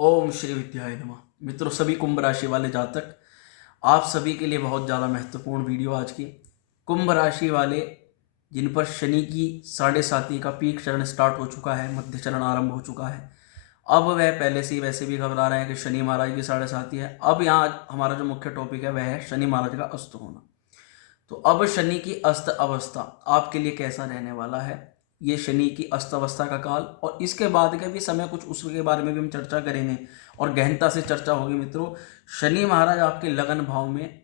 ओम श्री विद्याय नमः। मित्रों, सभी कुंभ राशि वाले जातक, आप सभी के लिए बहुत ज़्यादा महत्वपूर्ण वीडियो आज की। कुंभ राशि वाले जिन पर शनि की 7.5 का पीक चरण स्टार्ट हो चुका है, मध्य चरण आरंभ हो चुका है। अब वह पहले से ही वैसे भी घबरा रहे हैं कि शनि महाराज की 7.5 है। अब यहाँ हमारा जो मुख्य टॉपिक है वह है शनि महाराज का अस्त होना। तो अब शनि की अस्त अवस्था आपके लिए कैसा रहने वाला है, ये शनि की अस्त अवस्था का काल और इसके बाद का भी समय कुछ उसके बारे में भी हम चर्चा करेंगे और गहनता से चर्चा होगी। मित्रों, शनि महाराज आपके लगन भाव में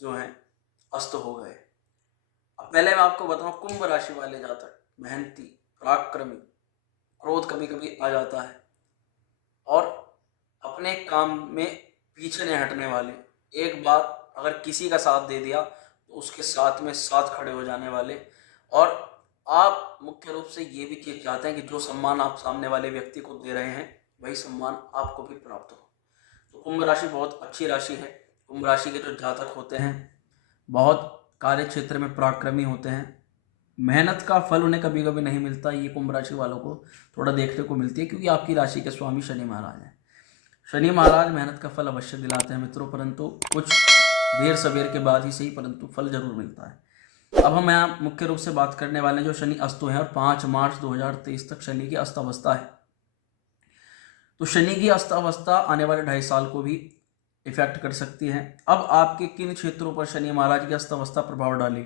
जो है अस्त हो गए। अब पहले मैं आपको बताऊं, कुंभ राशि वाले जातक मेहनती, पराक्रमी, क्रोध कभी कभी आ जाता है और अपने काम में पीछे नहीं हटने वाले, एक बार अगर किसी का साथ दे दिया तो उसके साथ में साथ खड़े हो जाने वाले। और आप मुख्य रूप से ये भी चीज चाहते हैं कि जो सम्मान आप सामने वाले व्यक्ति को दे रहे हैं वही सम्मान आपको भी प्राप्त हो। तो कुंभ राशि बहुत अच्छी राशि है। कुंभ राशि के जो जातक होते हैं बहुत कार्य क्षेत्र में पराक्रमी होते हैं। मेहनत का फल उन्हें कभी कभी नहीं मिलता, ये कुंभ राशि वालों को थोड़ा देखने को मिलती है, क्योंकि आपकी राशि के स्वामी शनि महाराज हैं। शनि महाराज मेहनत का फल अवश्य दिलाते हैं मित्रों, परंतु कुछ देर सवेर के बाद ही सही, परंतु फल जरूर मिलता है। अब हम यहाँ मुख्य रूप से बात करने वाले हैं जो शनि अस्त है और 5 मार्च 2023 तक शनि की अस्त अवस्था है। तो शनि की अस्त अवस्था आने वाले 2.5 साल को भी इफेक्ट कर सकती है। अब आपके किन क्षेत्रों पर शनि महाराज की अस्त अवस्था प्रभाव डालेगी,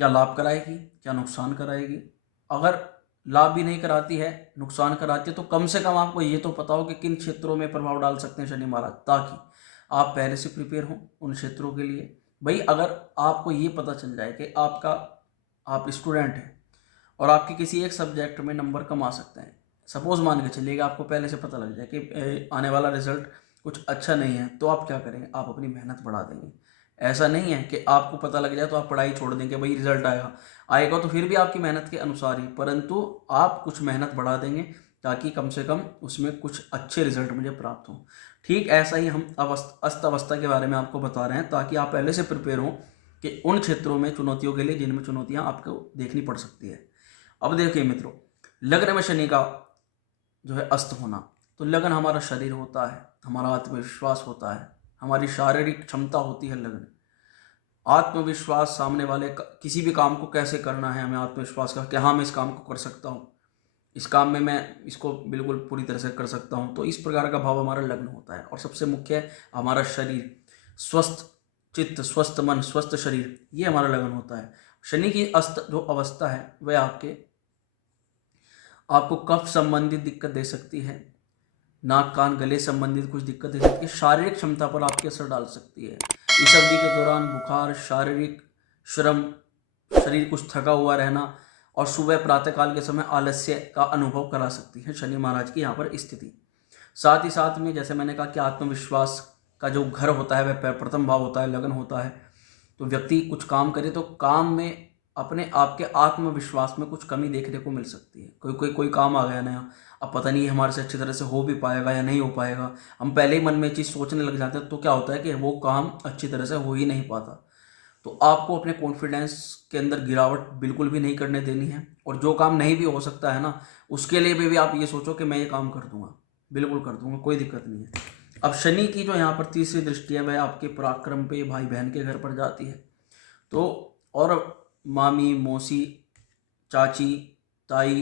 क्या लाभ कराएगी, क्या नुकसान कराएगी। अगर लाभ भी नहीं कराती है, नुकसान कराती है, तो कम से कम आपको ये तो पता हो कि किन क्षेत्रों में प्रभाव डाल सकते हैं शनि महाराज, ताकि आप पहले से प्रिपेयर हों उन क्षेत्रों के लिए। भाई, अगर आपको ये पता चल जाए कि आप स्टूडेंट हैं और आपके किसी एक सब्जेक्ट में नंबर कम आ सकते हैं, सपोज मान के चलिएगा आपको पहले से पता लग जाए कि आने वाला रिजल्ट कुछ अच्छा नहीं है, तो आप क्या करेंगे, आप अपनी मेहनत बढ़ा देंगे। ऐसा नहीं है कि आपको पता लग जाए तो आप पढ़ाई छोड़ देंगे, भाई रिजल्ट आएगा तो फिर भी आपकी मेहनत के अनुसार ही, परंतु आप कुछ मेहनत बढ़ा देंगे ताकि कम से कम उसमें कुछ अच्छे रिजल्ट मुझे प्राप्त हों। ठीक ऐसा ही हम अस्त अवस्था के बारे में आपको बता रहे हैं, ताकि आप पहले से प्रिपेयर हों कि उन क्षेत्रों में चुनौतियों के लिए जिनमें चुनौतियां आपको देखनी पड़ सकती है। अब देखिए मित्रों, लग्न में शनि का जो है अस्त होना, तो लगन हमारा शरीर होता है, हमारा आत्मविश्वास होता है, हमारी शारीरिक क्षमता होती है लगन। आत्मविश्वास, सामने वाले किसी भी काम को कैसे करना है, हमें आत्मविश्वास का कि हाँ मैं इस काम को कर सकता हूँ, इस काम में मैं इसको बिल्कुल पूरी तरह से कर सकता हूँ। तो इस प्रकार का भाव हमारा लग्न होता है। और सबसे मुख्य है हमारा शरीर, स्वस्थ चित्त, स्वस्थ मन, स्वस्थ शरीर, ये हमारा लगन होता है। शनि की अस्त जो अवस्था है वह आपको कफ संबंधित दिक्कत दे सकती है, नाक कान गले संबंधित कुछ दिक्कत दे सकती है, शारीरिक क्षमता पर आपके असर डाल सकती है। इस अवधि के दौरान बुखार, शारीरिक श्रम, शरीर कुछ थका हुआ रहना और सुबह प्रातःकाल के समय आलस्य का अनुभव करा सकती है शनि महाराज की यहाँ पर स्थिति। साथ ही साथ में जैसे मैंने कहा कि आत्मविश्वास का जो घर होता है वह प्रथम भाव होता है, लगन होता है। तो व्यक्ति कुछ काम करे तो काम में अपने आपके आत्मविश्वास में कुछ कमी देखने को मिल सकती है। कोई काम आ गया नया, अब पता नहीं हमारे से अच्छी तरह से हो भी पाएगा या नहीं हो पाएगा, हम पहले ही मन में चीज़ सोचने लग जाते हैं, तो क्या होता है कि वो काम अच्छी तरह से हो ही नहीं पाता। तो आपको अपने कॉन्फिडेंस के अंदर गिरावट बिल्कुल भी नहीं करने देनी है। और जो काम नहीं भी हो सकता है ना, उसके लिए भी आप ये सोचो कि मैं ये काम कर दूंगा, बिल्कुल कर दूंगा, कोई दिक्कत नहीं है। अब शनि की जो यहाँ पर तीसरी दृष्टि है वह आपके पराक्रम पे, भाई बहन के घर पर जाती है। तो और मामी, मौसी, चाची, ताई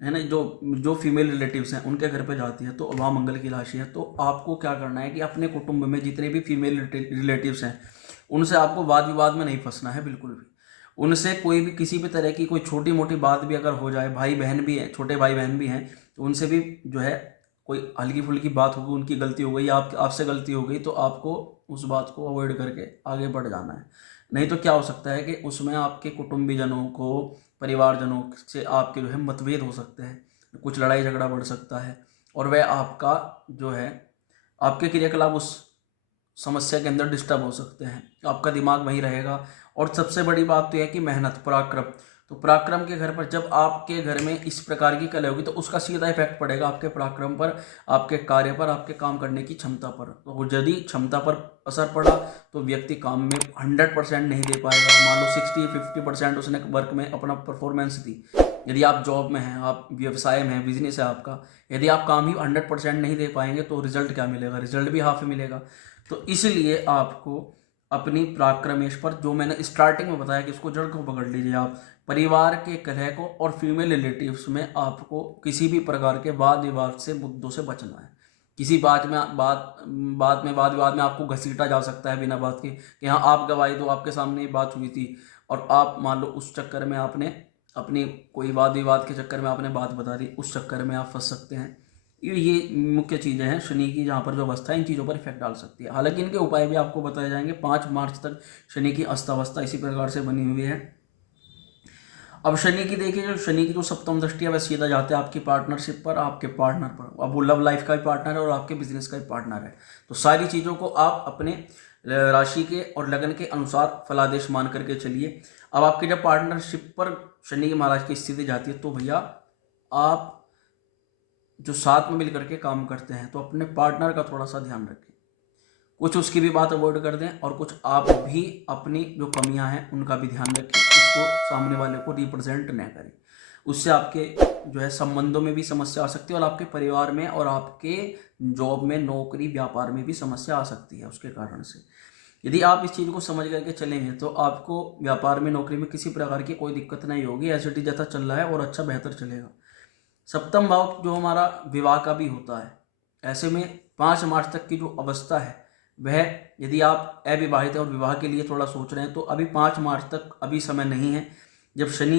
है ना, जो फीमेल रिलेटिव्स हैं उनके घर पे जाती है, तो वहाँ मंगल की राशि है। तो आपको क्या करना है कि अपने कुटुंब में जितने भी फीमेल रिलेटिव्स हैं उनसे आपको वाद विवाद में नहीं फंसना है बिल्कुल भी। उनसे कोई भी किसी भी तरह की कोई छोटी मोटी बात भी अगर हो जाए, भाई बहन भी है, छोटे भाई बहन भी हैं, तो उनसे भी जो है कोई हल्की फुल्की बात होगी, उनकी गलती हो गई या आपसे गलती हो गई, तो आपको उस बात को अवॉइड करके आगे बढ़ जाना है। नहीं तो क्या हो सकता है कि उसमें आपके कुटुंबीजनों को, परिवारजनों से आपके जो है मतभेद हो सकते हैं, कुछ लड़ाई झगड़ा बढ़ सकता है और वह आपका जो है आपके क्रियाकलाप उस समस्या के अंदर डिस्टर्ब हो सकते हैं, आपका दिमाग वहीं रहेगा। और सबसे बड़ी बात तो यह है कि मेहनत, पराक्रम, तो पराक्रम के घर पर जब आपके घर में इस प्रकार की कला होगी तो उसका सीधा इफेक्ट पड़ेगा आपके पराक्रम पर, आपके कार्य पर, आपके काम करने की क्षमता पर। तो यदि क्षमता पर असर पड़ा तो व्यक्ति काम में 100% नहीं दे पाएगा। मान लो 60-50% उसने वर्क में अपना परफॉर्मेंस दी, यदि आप जॉब में हैं, आप व्यवसाय में हैं, बिजनेस है आपका, यदि आप काम ही 100% नहीं दे पाएंगे तो रिजल्ट क्या मिलेगा, रिजल्ट भी हाफ मिलेगा। तो इसलिए आपको अपनी पराक्रमेश पर, जो मैंने स्टार्टिंग में बताया कि उसको जड़ को पकड़ लीजिए आप, परिवार के कलह को और फीमेल रिलेटिव्स में आपको किसी भी प्रकार के वाद विवाद से, मुद्दों से बचना है। किसी वाद विवाद में आपको घसीटा जा सकता है बिना बात के कि हाँ आप गवाही दो, आपके सामने ये बात हुई थी, और आप मान लो उस चक्कर में आपने अपनी कोई वाद विवाद के चक्कर में आपने बात बता दी, उस चक्कर में आप फंस सकते हैं। ये मुख्य चीज़ें हैं शनि की, जहाँ पर जो अवस्था है इन चीज़ों पर इफेक्ट डाल सकती है। हालांकि इनके उपाय भी आपको बताए जाएंगे। 5 मार्च तक शनि की अस्थावस्था इसी प्रकार से बनी हुई है। अब शनि की देखिए, जो शनि की जो सप्तम दृष्टि है वह सीधा जाते हैं आपकी पार्टनरशिप पर, आपके पार्टनर पर। अब वो लव लाइफ का भी पार्टनर है और आपके बिजनेस का भी पार्टनर है। तो सारी चीज़ों को आप अपने राशि के और लगन के अनुसार फलादेश मान करके चलिए। अब आपके जब पार्टनरशिप पर शनि महाराज की स्थिति जाती है तो भैया आप जो साथ में मिल करके काम करते हैं तो अपने पार्टनर का थोड़ा सा ध्यान रखें, कुछ उसकी भी बात अवॉइड कर दें, और कुछ आप भी अपनी जो कमियां हैं उनका भी ध्यान रखें, उसको सामने वाले को रिप्रेजेंट न करें। उससे आपके जो है संबंधों में भी समस्या आ सकती है, और आपके परिवार में और आपके जॉब में, नौकरी व्यापार में भी समस्या आ सकती है उसके कारण से। यदि आप इस चीज़ को समझ करके चलेंगे तो आपको व्यापार में, नौकरी में किसी प्रकार की कोई दिक्कत नहीं होगी। एज इट इज जैसा चल रहा है और अच्छा बेहतर चलेगा। सप्तम भाव जो हमारा विवाह का भी होता है, ऐसे में 5 मार्च तक की जो अवस्था है वह, यदि आप अविवाहित हैं और विवाह के लिए थोड़ा सोच रहे हैं तो अभी 5 मार्च तक अभी समय नहीं है। जब शनि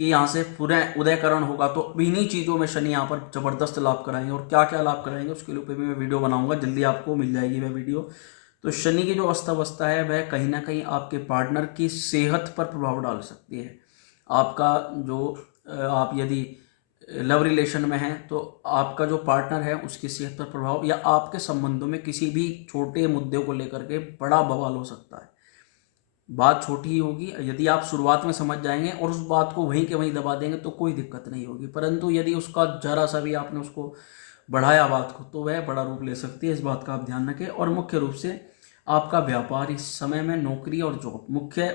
की यहाँ से पुनः उदयकरण होगा तो इन्हीं चीज़ों में शनि यहाँ पर जबरदस्त लाभ कराएंगे, और क्या क्या लाभ कराएंगे उसके ऊपर भी मैं वीडियो बनाऊंगा, जल्दी आपको मिल जाएगी वह वीडियो। तो शनि की जो अस्थावस्था है वह कहीं ना कहीं आपके पार्टनर की सेहत पर प्रभाव डाल सकती है। आपका जो आप यदि लव रिलेशन में हैं तो आपका जो पार्टनर है उसकी सेहत पर प्रभाव, या आपके संबंधों में किसी भी छोटे मुद्दे को लेकर के बड़ा बवाल हो सकता है। बात छोटी ही होगी, यदि आप शुरुआत में समझ जाएंगे और उस बात को वहीं के वहीं दबा देंगे तो कोई दिक्कत नहीं होगी, परंतु यदि उसका जरा सा भी आपने उसको बढ़ाया बात को तो वह बड़ा रूप ले सकती है। इस बात का आप ध्यान रखें। और मुख्य रूप से आपका व्यापार इस समय में, नौकरी और जॉब, मुख्य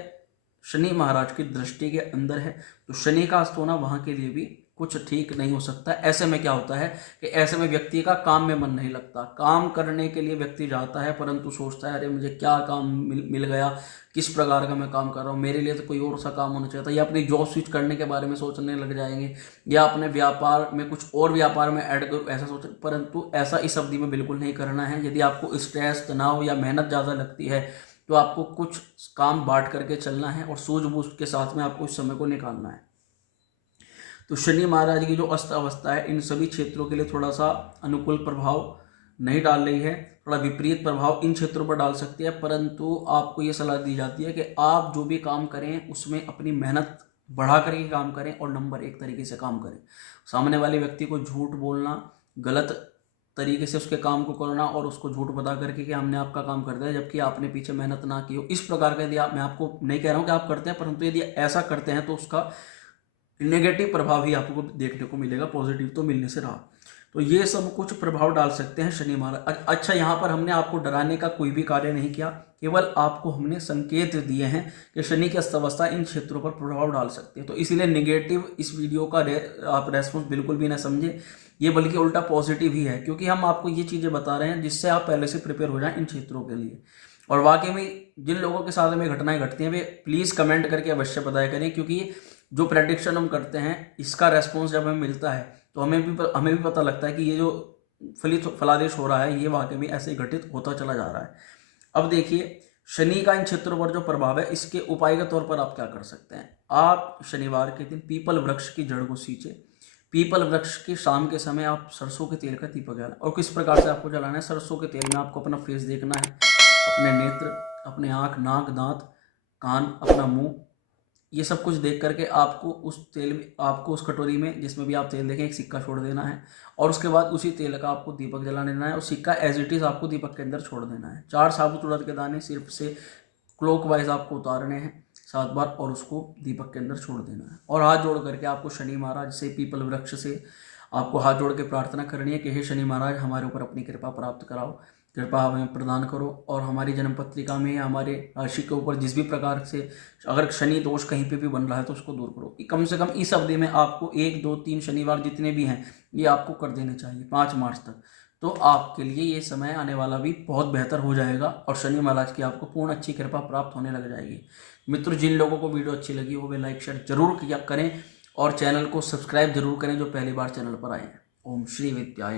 शनि महाराज की दृष्टि के अंदर है, तो शनि का अस्त होना वहाँ के लिए भी कुछ ठीक नहीं हो सकता। ऐसे में क्या होता है कि ऐसे में व्यक्ति का काम में मन नहीं लगता। काम करने के लिए व्यक्ति जाता है परंतु सोचता है अरे मुझे क्या काम मिल गया, किस प्रकार का मैं काम कर रहा हूँ, मेरे लिए तो कोई और सा काम होना चाहिए था। या अपनी जॉब स्विच करने के बारे में सोचने लग जाएंगे, या अपने व्यापार में कुछ और व्यापार में ऐड करो, ऐसा सोच। परंतु ऐसा इस अवधि में बिल्कुल नहीं करना है। यदि आपको स्ट्रेस, तनाव या मेहनत ज़्यादा लगती है तो आपको कुछ काम बांट करके चलना है और सूझबूझ के साथ में आपको इस समय को निकालना है। तो शनि महाराज की जो अस्त अवस्था है इन सभी क्षेत्रों के लिए थोड़ा सा अनुकूल प्रभाव नहीं डाल रही है, थोड़ा विपरीत प्रभाव इन क्षेत्रों पर डाल सकती है। परंतु आपको ये सलाह दी जाती है कि आप जो भी काम करें उसमें अपनी मेहनत बढ़ा करके काम करें और नंबर 1 तरीके से काम करें। सामने वाले व्यक्ति को झूठ बोलना, गलत तरीके से उसके काम को करना और उसको झूठ बता करके कि हमने आपका काम कर दिया जबकि आपने पीछे मेहनत ना की हो, इस प्रकार का यदि आप, मैं आपको नहीं कह रहा हूँ कि आप करते हैं, परंतु यदि ऐसा करते हैं तो उसका नेगेटिव प्रभाव ही आपको देखने को मिलेगा, पॉजिटिव तो मिलने से रहा। तो ये सब कुछ प्रभाव डाल सकते हैं शनि महाराज। अच्छा, यहाँ पर हमने आपको डराने का कोई भी कार्य नहीं किया, केवल आपको हमने संकेत दिए हैं कि शनि की अस्थावस्था इन क्षेत्रों पर प्रभाव डाल सकती है। तो इसलिए नेगेटिव इस वीडियो का आप रेस्पॉन्स बिल्कुल भी ना समझे, ये बल्कि उल्टा पॉजिटिव ही है, क्योंकि हम आपको ये चीज़ें बता रहे हैं जिससे आप पहले से प्रिपेयर हो जाएं इन क्षेत्रों के लिए। और वाकई में जिन लोगों के साथ में घटनाएं घटती हैं वे प्लीज़ कमेंट करके अवश्य बताया करें, क्योंकि जो प्रेडिक्शन हम करते हैं इसका रेस्पॉन्स जब हमें मिलता है तो हमें भी पता लगता है कि ये जो फलादेश हो रहा है ये वाकई में ऐसे घटित होता चला जा रहा है। अब देखिए शनि का इन क्षेत्रों पर जो प्रभाव है इसके उपाय के तौर पर आप क्या कर सकते हैं। आप शनिवार के दिन पीपल वृक्ष की जड़ को सींचे, पीपल वृक्ष के शाम के समय आप सरसों के तेल का दीपक जलाएं। और किस प्रकार से आपको जलाना है, सरसों के तेल में आपको अपना फेस देखना है, अपने नेत्र, अपने आँख, नाक, दांत, कान, अपना मुंह, ये सब कुछ देख करके आपको उस तेल में, आपको उस कटोरी में जिसमें भी आप तेल देखें एक सिक्का छोड़ देना है, और उसके बाद उसी तेल का आपको दीपक जला देना है और सिक्का एज इट इज़ आपको दीपक के अंदर छोड़ देना है। 4 साबुत उड़द के दाने सिर्फ से क्लॉकवाइज आपको उतारने हैं 7 बार और उसको दीपक के अंदर छोड़ देना है। और हाथ जोड़ करके आपको शनि महाराज से, पीपल वृक्ष से आपको हाथ जोड़ के प्रार्थना करनी है कि हे शनि महाराज हमारे ऊपर अपनी कृपा प्राप्त कराओ, कृपा हमें प्रदान करो और हमारी जन्म पत्रिका में या हमारे राशि के ऊपर जिस भी प्रकार से अगर शनि दोष कहीं पे भी बन रहा है तो उसको दूर करो। कम से कम इस अवधि में आपको 1 2 3 शनिवार जितने भी हैं ये आपको कर देने चाहिए 5 मार्च तक। तो आपके लिए ये समय आने वाला भी बहुत बेहतर हो जाएगा और शनि महाराज की आपको पूर्ण अच्छी कृपा प्राप्त होने लग जाएगी। मित्रों, जिन लोगों को वीडियो अच्छी लगी वो वे लाइक शेयर जरूर किया करें और चैनल को सब्सक्राइब जरूर करें जो पहली बार चैनल पर आए हैं। ओम श्री विद्याय नमः।